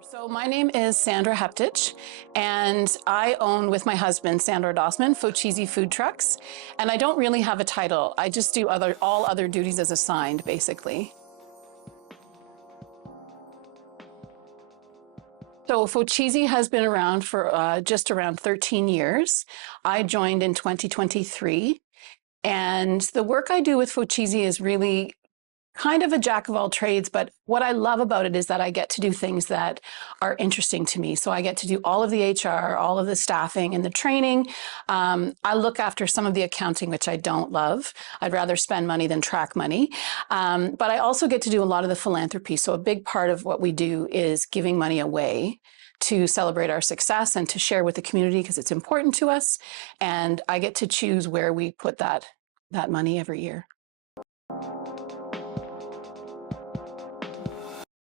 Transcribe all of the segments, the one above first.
So my name is Sandra Hepditch, and I own, with my husband, Sandor Fochisi Food Trucks. And I don't really have a title. I just do all other duties as assigned, basically. So Fochisi has been around for just around 13 years. I joined in 2023. And the work I do with Fochisi is really kind of a jack of all trades, but what I love about it is that I get to do things that are interesting to me. So I get to do all of the HR, all of the staffing and the training. I look after some of the accounting, which I don't love. I'd rather spend money than track money. But I also get to do a lot of the philanthropy. So a big part of what we do is giving money away to celebrate our success and to share with the community because it's important to us. And I get to choose where we put that money every year.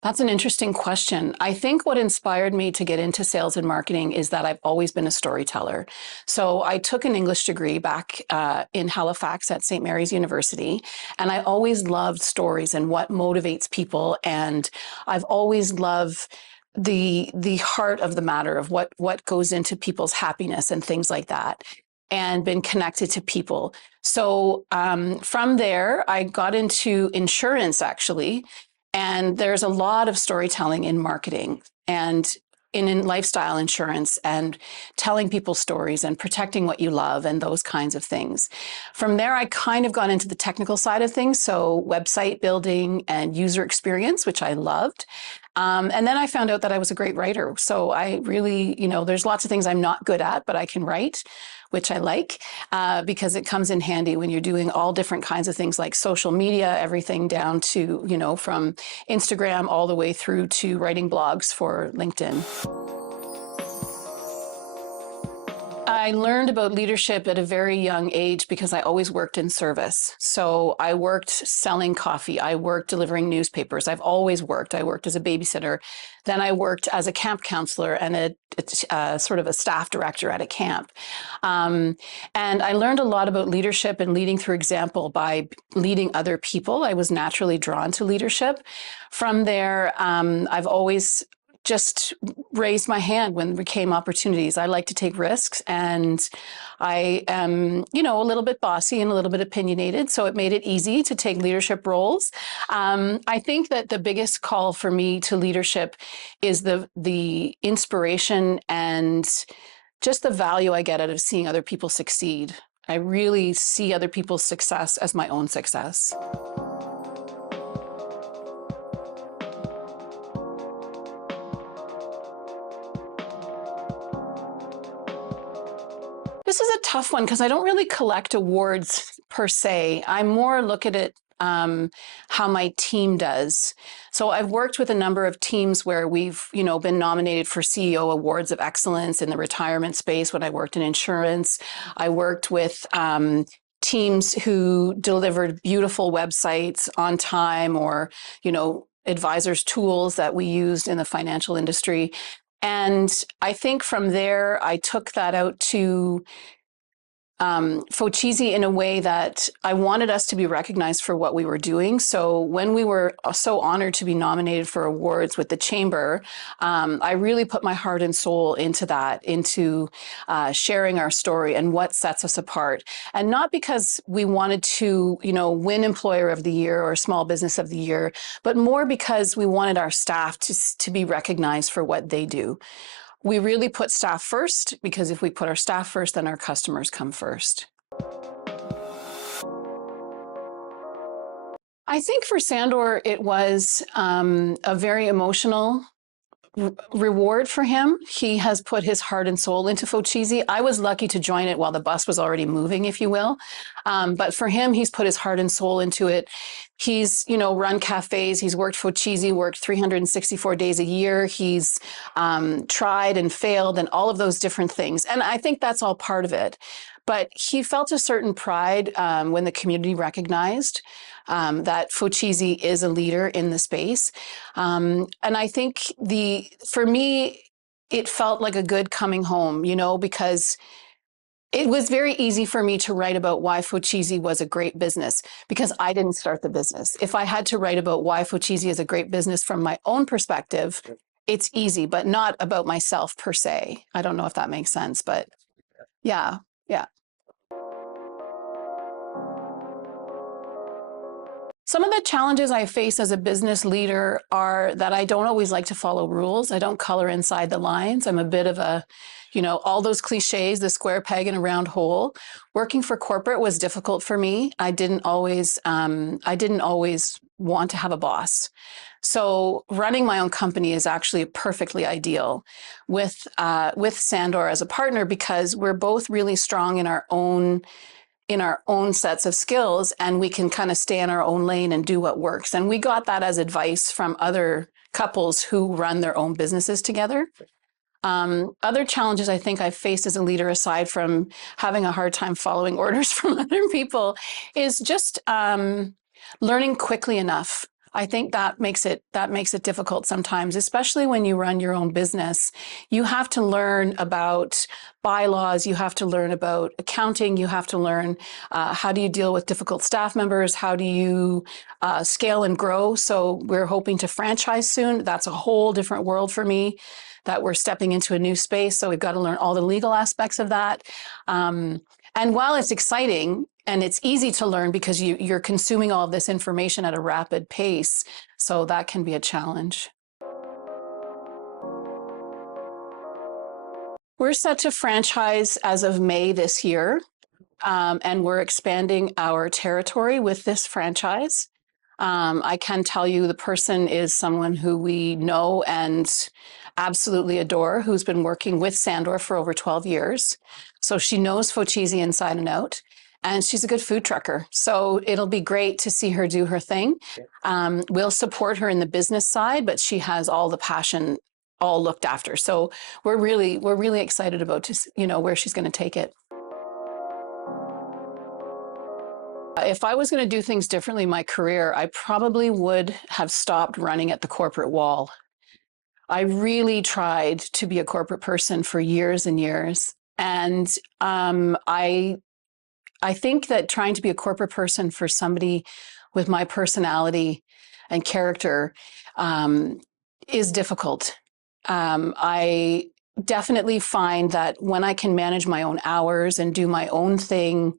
That's an interesting question. I think what inspired me to get into sales and marketing is that I've always been a storyteller. So I took an English degree back in Halifax at St. Mary's University, and I always loved stories and what motivates people. And I've always loved the heart of the matter of what goes into people's happiness and things like that, and been connected to people. So from there, I got into insurance, actually. And there's a lot of storytelling in marketing and in lifestyle insurance and telling people stories and protecting what you love and those kinds of things. From there, I kind of got into the technical side of things, so website building and user experience, which I loved. And then I found out that I was a great writer. So I really, there's lots of things I'm not good at, but I can write, which I like because it comes in handy when you're doing all different kinds of things like social media, everything down to, from Instagram all the way through to writing blogs for LinkedIn. I learned about leadership at a very young age because I always worked in service. So I worked selling coffee. I worked delivering newspapers. I've always worked. I worked as a babysitter. Then I worked as a camp counselor and a sort of a staff director at a camp. And I learned a lot about leadership and leading through example by leading other people. I was naturally drawn to leadership. From there, I've always just raised my hand when there came opportunities. I like to take risks, and I am, a little bit bossy and a little bit opinionated, so it made it easy to take leadership roles. I think that the biggest call for me to leadership is the inspiration and just the value I get out of seeing other people succeed. I really see other people's success as my own success. This is a tough one because I don't really collect awards per se. I more look at it how my team does. So I've worked with a number of teams where we've, been nominated for CEO Awards of Excellence in the retirement space when I worked in insurance. I worked with teams who delivered beautiful websites on time or, advisors' tools that we used in the financial industry. And I think from there, I took that out to Fochisi in a way that I wanted us to be recognized for what we were doing. So when we were so honored to be nominated for awards with the Chamber, I really put my heart and soul into that, into sharing our story and what sets us apart. And not because we wanted to, win Employer of the Year or Small Business of the Year, but more because we wanted our staff to be recognized for what they do. We really put staff first because if we put our staff first, then our customers come first. I think for Sandor, it was a very emotional reward for him. He has put his heart and soul into Fochisi. I was lucky to join it while the bus was already moving, if you will. But for him, he's put his heart and soul into it. He's, run cafes. He's worked Fochisi, worked 364 days a year. He's tried and failed and all of those different things. And I think that's all part of it. But he felt a certain pride when the community recognized that Fochisi is a leader in the space. And I think for me, it felt like a good coming home, because it was very easy for me to write about why Fochisi was a great business because I didn't start the business. If I had to write about why Fochisi is a great business from my own perspective, it's easy, but not about myself per se. I don't know if that makes sense, but yeah, yeah. Some of the challenges I face as a business leader are that I don't always like to follow rules. I don't color inside the lines. I'm a bit of a, all those cliches, the square peg in a round hole. Working for corporate was difficult for me. I didn't always want to have a boss. So running my own company is actually perfectly ideal with Sandor as a partner, because we're both really strong in our own sets of skills, and we can kind of stay in our own lane and do what works. And we got that as advice from other couples who run their own businesses together. Other challenges I think I've faced as a leader, aside from having a hard time following orders from other people, is just learning quickly enough. I think that makes it difficult sometimes, especially when you run your own business. You have to learn about bylaws, you have to learn about accounting, you have to learn how do you deal with difficult staff members, how do you scale and grow. So we're hoping to franchise soon. That's a whole different world for me, that we're stepping into a new space. So we've got to learn all the legal aspects of that. And while it's exciting and it's easy to learn because you're consuming all of this information at a rapid pace, so that can be a challenge. We're set to franchise as of May this year, and we're expanding our territory with this franchise. I can tell you the person is someone who we know and absolutely adore, who's been working with Sandor for over 12 years. So she knows Fochese inside and out, and she's a good food trucker. So it'll be great to see her do her thing. We'll support her in the business side, but she has all the passion all looked after. So we're really excited about where she's going to take it. If I was going to do things differently in my career, I probably would have stopped running at the corporate wall. I really tried to be a corporate person for years and years. And I think that trying to be a corporate person for somebody with my personality and character is difficult. I definitely find that when I can manage my own hours and do my own thing,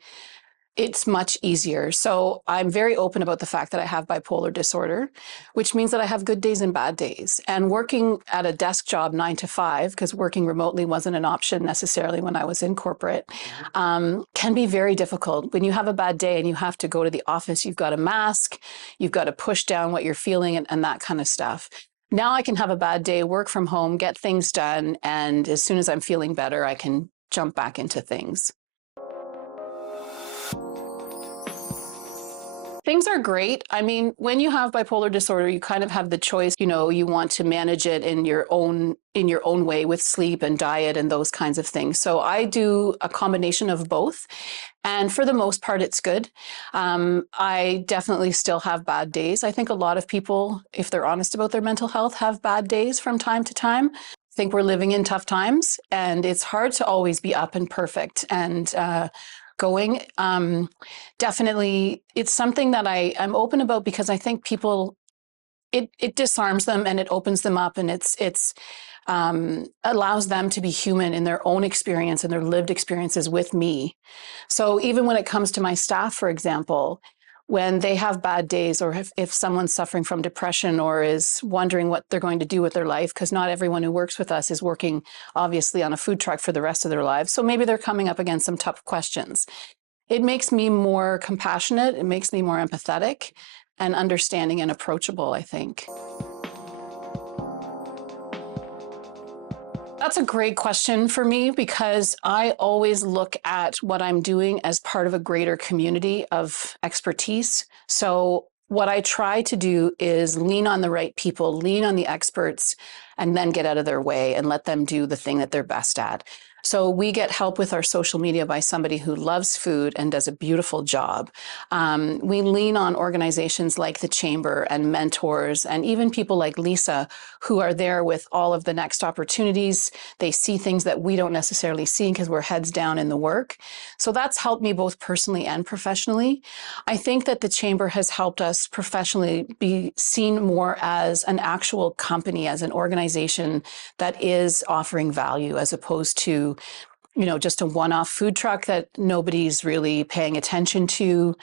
it's much easier. So I'm very open about the fact that I have bipolar disorder, which means that I have good days and bad days. And working at a desk job 9 to 5, because working remotely wasn't an option necessarily when I was in corporate, can be very difficult. When you have a bad day and you have to go to the office, you've got to mask, you've got to push down what you're feeling and that kind of stuff. Now I can have a bad day, work from home, get things done, and as soon as I'm feeling better, I can jump back into things. Things are great. I mean, when you have bipolar disorder, you kind of have the choice, you want to manage it in your own way with sleep and diet and those kinds of things. So I do a combination of both. And for the most part, it's good. I definitely still have bad days. I think a lot of people, if they're honest about their mental health, have bad days from time to time. I think we're living in tough times, and it's hard to always be up and perfect and going. Definitely, it's something that I'm open about, because I think people, it disarms them and it opens them up, and it's allows them to be human in their own experience and their lived experiences with me. So even when it comes to my staff, for example, when they have bad days, or if someone's suffering from depression or is wondering what they're going to do with their life, because not everyone who works with us is working obviously on a food truck for the rest of their lives. So maybe they're coming up against some tough questions. It makes me more compassionate. It makes me more empathetic and understanding and approachable, I think. That's a great question for me, because I always look at what I'm doing as part of a greater community of expertise. So what I try to do is lean on the right people, lean on the experts, and then get out of their way and let them do the thing that they're best at. So we get help with our social media by somebody who loves food and does a beautiful job. We lean on organizations like the Chamber and mentors, and even people like Lisa, who are there with all of the next opportunities. They see things that we don't necessarily see because we're heads down in the work. So that's helped me both personally and professionally. I think that the Chamber has helped us professionally be seen more as an actual company, as an organization that is offering value, as opposed to just a one-off food truck that nobody's really paying attention to.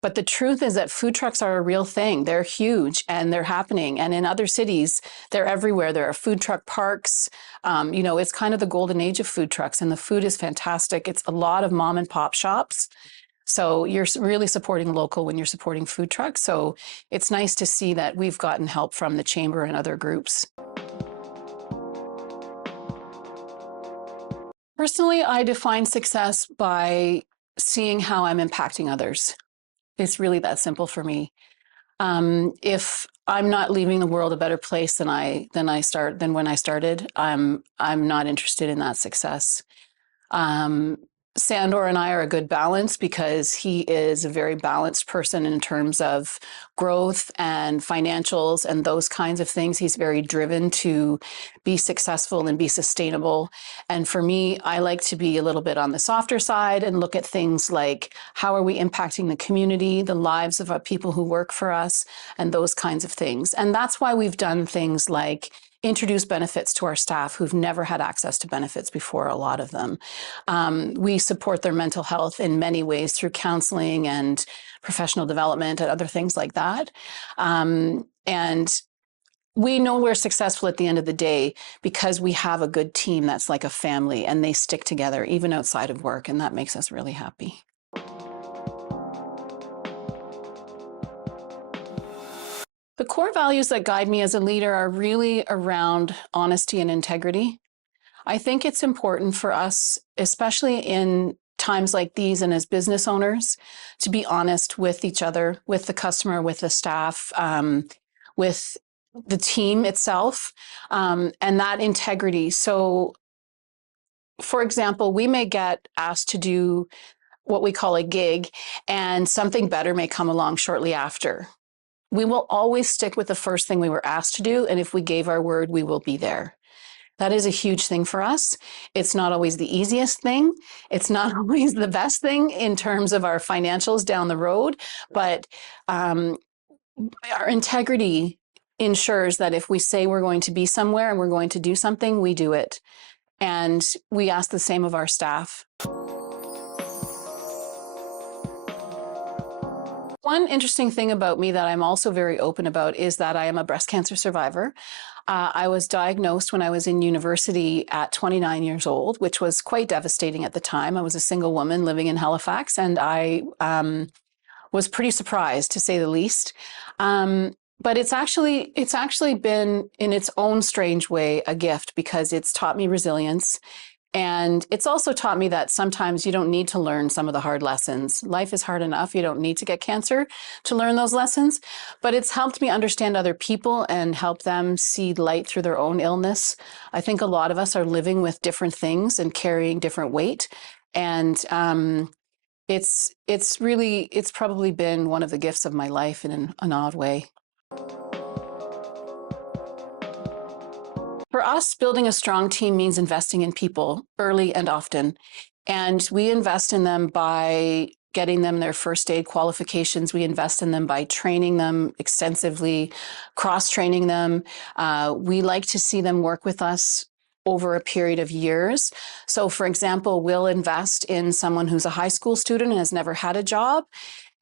But the truth is that food trucks are a real thing. They're huge and they're happening. And in other cities, they're everywhere. There are food truck parks. It's kind of the golden age of food trucks, and the food is fantastic. It's a lot of mom and pop shops. So you're really supporting local when you're supporting food trucks. So it's nice to see that we've gotten help from the Chamber and other groups. Personally, I define success by seeing how I'm impacting others. It's really that simple for me. If I'm not leaving the world a better place than when I started, I'm not interested in that success. Um, Sandor and I are a good balance because he is a very balanced person in terms of growth and financials and those kinds of things. He's very driven to be successful and be sustainable. And for me, I like to be a little bit on the softer side and look at things like how are we impacting the community, the lives of our people who work for us, and those kinds of things. And that's why we've done things like introduce benefits to our staff who've never had access to benefits before, a lot of them. We support their mental health in many ways through counseling and professional development and other things like that. And we know we're successful at the end of the day because we have a good team that's like a family, and they stick together even outside of work, and that makes us really happy. The core values that guide me as a leader are really around honesty and integrity. I think it's important for us, especially in times like these and as business owners, to be honest with each other, with the customer, with the staff, with the team itself, and that integrity. So, for example, we may get asked to do what we call a gig, and something better may come along shortly after. We will always stick with the first thing we were asked to do, and if we gave our word, we will be there. That is a huge thing for us. It's not always the easiest thing. It's not always the best thing in terms of our financials down the road, but our integrity ensures that if we say we're going to be somewhere and we're going to do something, we do it. And we ask the same of our staff. One interesting thing about me that I'm also very open about is that I am a breast cancer survivor. I was diagnosed when I was in university at 29 years old, which was quite devastating at the time. I was a single woman living in Halifax, and I was pretty surprised, to say the least. But it's actually been, in its own strange way, a gift, because it's taught me resilience. And it's also taught me that sometimes you don't need to learn some of the hard lessons. Life is hard enough. You don't need to get cancer to learn those lessons. But it's helped me understand other people and help them see light through their own illness. I think a lot of us are living with different things and carrying different weight. And it's probably been one of the gifts of my life in an odd way. For us, building a strong team means investing in people early and often. And we invest in them by getting them their first aid qualifications. We invest in them by training them extensively, cross-training them. We like to see them work with us over a period of years. So, for example, we'll invest in someone who's a high school student and has never had a job,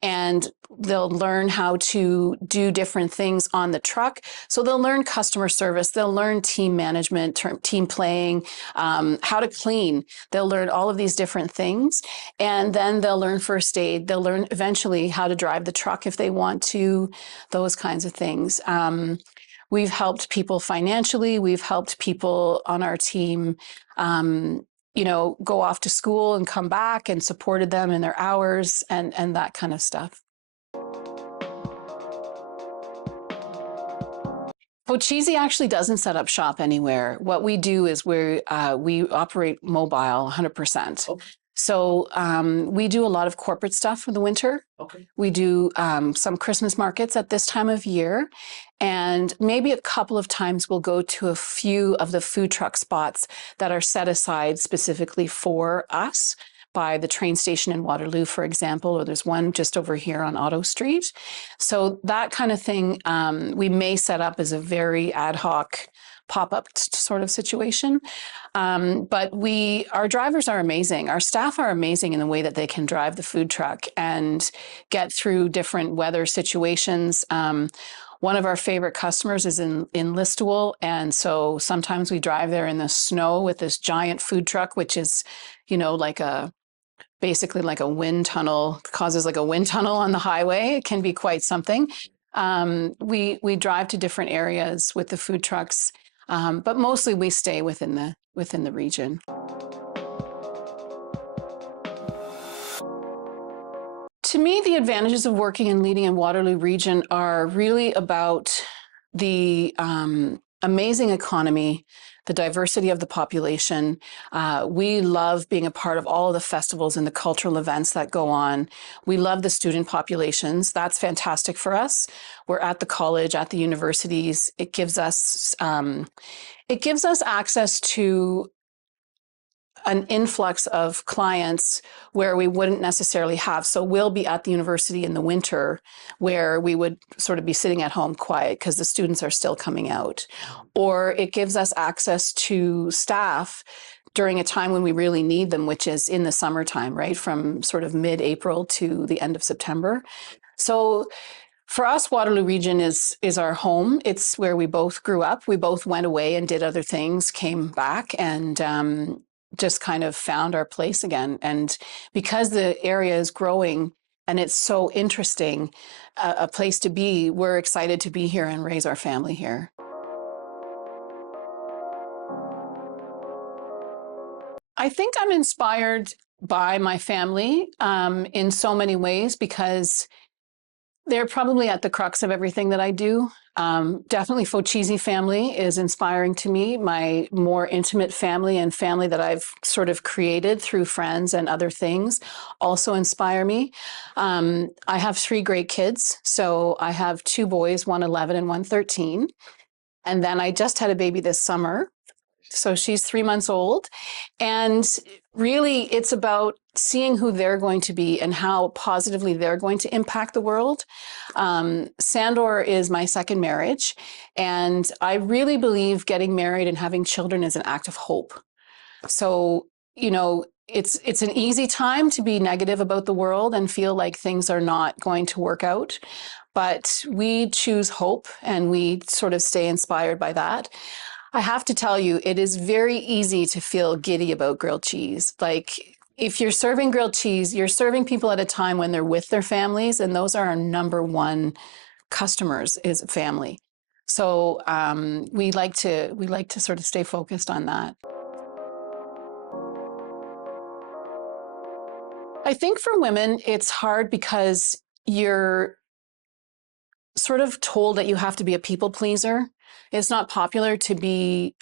and they'll learn how to do different things on the truck. So they'll learn customer service, they'll learn team management, team playing, how to clean. They'll learn all of these different things. And then they'll learn first aid. They'll learn eventually how to drive the truck if they want to, those kinds of things. We've helped people financially. We've helped people on our team go off to school and come back, and supported them in their hours and that kind of stuff. Pochisi actually doesn't set up shop anywhere. What we do is we operate mobile 100%. Okay. So we do a lot of corporate stuff in the winter. Okay. We do some Christmas markets at this time of year. And maybe a couple of times we'll go to a few of the food truck spots that are set aside specifically for us by the train station in Waterloo, for example, or there's one just over here on Otto Street. So that kind of thing we may set up as a very ad hoc pop-up sort of situation. But our drivers are amazing. Our staff are amazing in the way that they can drive the food truck and get through different weather situations. One of our favorite customers is in Listowel, and so sometimes we drive there in the snow with this giant food truck, which is, basically like a wind tunnel, causes like a wind tunnel on the highway. It can be quite something. We drive to different areas with the food trucks, but mostly we stay within the region. To me, the advantages of working and leading in Waterloo region are really about the amazing economy, the diversity of the population. We love being a part of all of the festivals and the cultural events that go on. We love the student populations. That's fantastic for us. We're at the college, at the universities. It gives us access to an influx of clients where we wouldn't necessarily have. So we'll be at the university in the winter where we would sort of be sitting at home quiet because the students are still coming out. Or it gives us access to staff during a time when we really need them, which is in the summertime, right? From sort of mid-April to the end of September. So for us, Waterloo region is our home. It's where we both grew up. We both went away and did other things, came back, and just kind of found our place again. And because the area is growing and it's so interesting, a place to be, we're excited to be here and raise our family here. I think I'm inspired by my family in so many ways because they're probably at the crux of everything that I do. Definitely Fochisi family is inspiring to me. My more intimate family and family that I've sort of created through friends and other things also inspire me. I have 3 great kids. So I have 2 boys, one 11 and one 13. And then I just had a baby this summer. So she's 3 months old. And really, it's about seeing who they're going to be and how positively they're going to impact the world. Sandor is my second marriage. And I really believe getting married and having children is an act of hope. So, it's an easy time to be negative about the world and feel like things are not going to work out. But we choose hope and we sort of stay inspired by that. I have to tell you, it is very easy to feel giddy about grilled cheese. Like, if you're serving grilled cheese, you're serving people at a time when they're with their families, and those are our number one customers, is family. So we like to sort of stay focused on that. I think for women, it's hard because you're sort of told that you have to be a people pleaser. It's not popular to be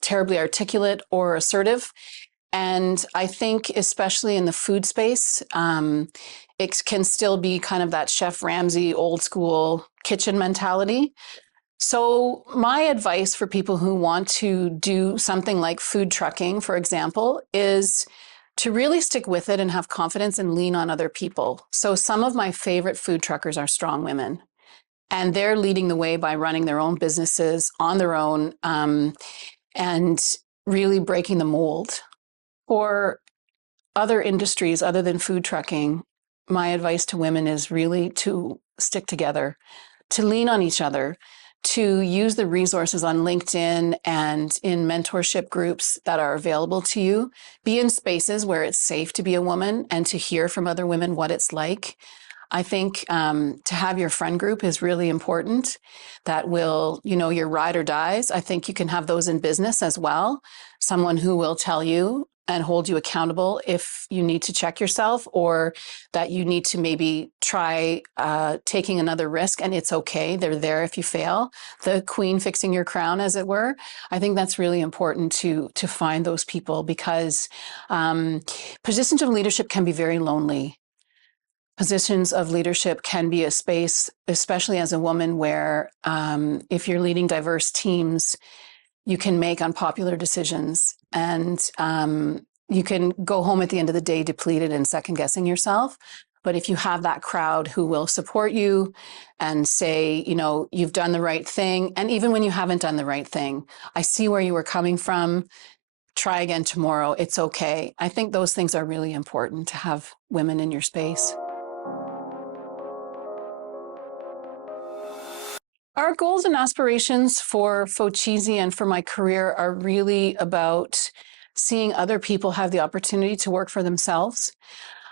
terribly articulate or assertive. And I think especially in the food space, it can still be kind of that Chef Ramsay old school kitchen mentality. So my advice for people who want to do something like food trucking, for example, is to really stick with it and have confidence and lean on other people. So some of my favorite food truckers are strong women. And they're leading the way by running their own businesses on their own and really breaking the mold. For other industries other than food trucking, my advice to women is really to stick together, to lean on each other, to use the resources on LinkedIn and in mentorship groups that are available to you. Be in spaces where it's safe to be a woman and to hear from other women what it's like. I think to have your friend group is really important. That will, your ride or dies. I think you can have those in business as well. Someone who will tell you and hold you accountable if you need to check yourself, or that you need to maybe try taking another risk, and it's okay. They're there if you fail. The queen fixing your crown, as it were. I think that's really important to find those people, because positions of leadership can be very lonely. Positions of leadership can be a space, especially as a woman, where if you're leading diverse teams, you can make unpopular decisions, and you can go home at the end of the day depleted and second guessing yourself. But if you have that crowd who will support you and say, you know, you've done the right thing, and even when you haven't done the right thing, I see where you were coming from, try again tomorrow, it's okay. I think those things are really important to have women in your space. Our goals and aspirations for Fochisi and for my career are really about seeing other people have the opportunity to work for themselves.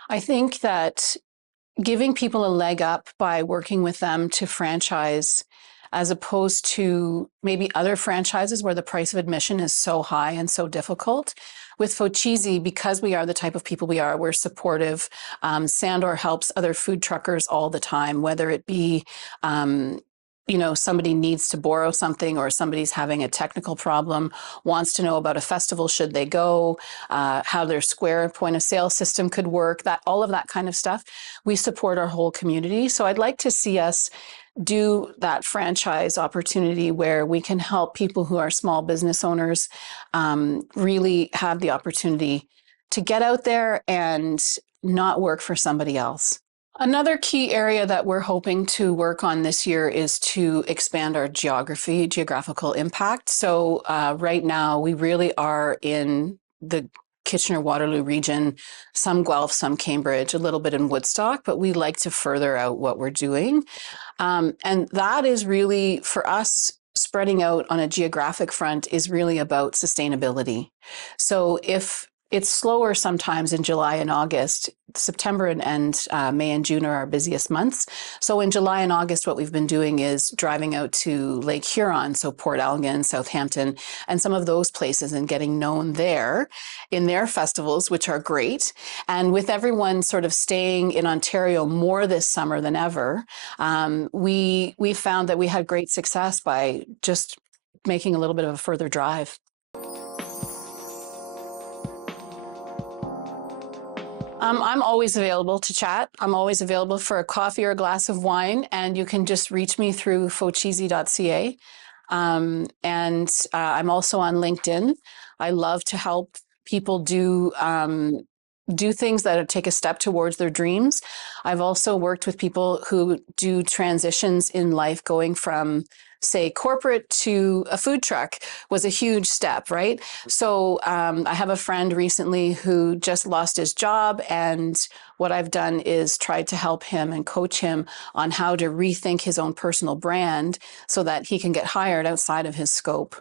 I think that giving people a leg up by working with them to franchise, as opposed to maybe other franchises where the price of admission is so high and so difficult. With Fochisi, because we are the type of people we are, we're supportive. Sandor helps other food truckers all the time, whether it be you know, somebody needs to borrow something, or somebody's having a technical problem, wants to know about a festival, should they go, how their Square point of sale system could work, that all of that kind of stuff. We support our whole community. So I'd like to see us do that franchise opportunity where we can help people who are small business owners really have the opportunity to get out there and not work for somebody else. Another key area that we're hoping to work on this year is to expand our geographical impact. So right now we really are in the Kitchener-Waterloo region, some Guelph, some Cambridge, a little bit in Woodstock, but we like to further out what we're doing. And that is really, for us, spreading out on a geographic front is really about sustainability. So if it's slower sometimes in July and August, September and May and June are our busiest months. So in July and August, what we've been doing is driving out to Lake Huron, so Port Elgin, Southampton, and some of those places, and getting known there in their festivals, which are great. And with everyone sort of staying in Ontario more this summer than ever, we found that we had great success by just making a little bit of a further drive. I'm always available to chat. I'm always available for a coffee or a glass of wine, and you can just reach me through fochisi.ca. I'm also on LinkedIn. I love to help people do things that take a step towards their dreams. I've also worked with people who do transitions in life, going from, say, corporate to a food truck was a huge step, right? So I have a friend recently who just lost his job, and what I've done is tried to help him and coach him on how to rethink his own personal brand so that he can get hired outside of his scope.